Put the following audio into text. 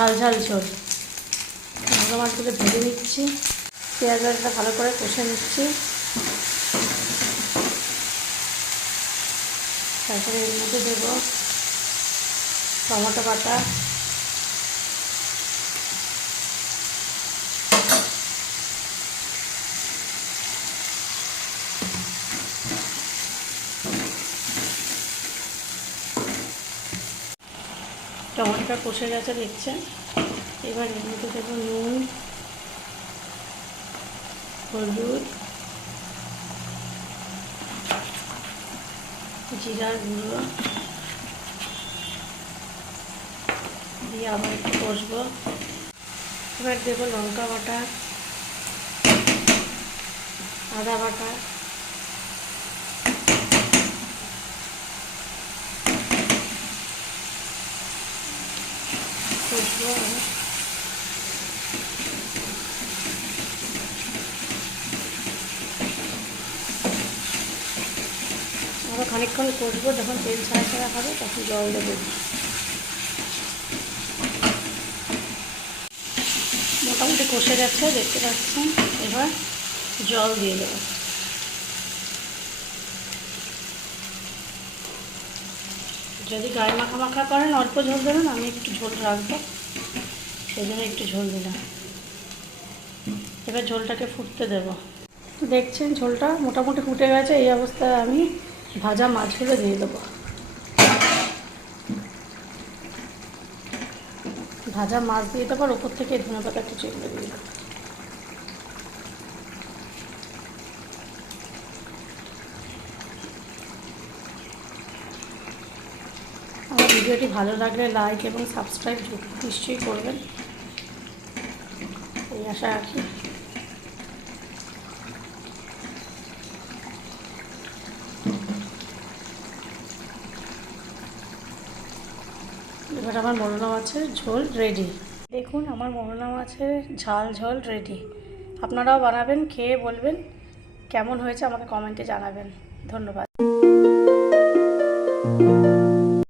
ঝাল ঝাল ঝোল। মোরলা মাছগুলো ভেজে নিচ্ছি, পেঁয়াজ আলুটা ভালো করে কষে নিচ্ছি। তারপরে এর মধ্যে দেবো টমেটো বাটা, টমেটোটা কষে গেছে দেখছেন। এবার এর মধ্যে দেবো নুন, হলুদ, জিরার গুঁড়ো দিয়ে আবার একটু কষবো। এবার দেবো লঙ্কা বাটা, আদা বাটা, কষবো। আবার খানিকক্ষণ কষবো, যখন তেল ছাড়া ছাড়া হবে তখন জল দেবো। মোটামুটি কষে গেছে দেখতে পাচ্ছেন। এবার জল দিয়ে দেবো। যদি গায়ে মাখা মাখা করেন অল্প ঝোল দেবেন, আমি একটু ঝোল রাখবো সেই জন্য একটু ঝোল দিলাম। এবার ঝোলটাকে ফুটতে দেব। দেখছেন ঝোলটা মোটামুটি ফুটে গেছে। এই অবস্থায় আমি ভাজা মাছগুলো দিয়ে দেবো। ভাজা মাছ দিয়ে দেবো আর ওপর থেকে ধনেপাতা কুচি দিয়ে দেবো। আমার ভিডিওটি ভালো লাগলে লাইক এবং সাবস্ক্রাইব নিশ্চয়ই করবেন, এই আশা রাখি। এবার আমার মোরলা মাছের ঝোল রেডি। দেখুন আমার মোরলা মাছের ঝাল ঝোল রেডি। আপনারাও বানাবেন, খেয়ে বলবেন কেমন হয়েছে, আমাকে কমেন্টে জানাবেন। ধন্যবাদ।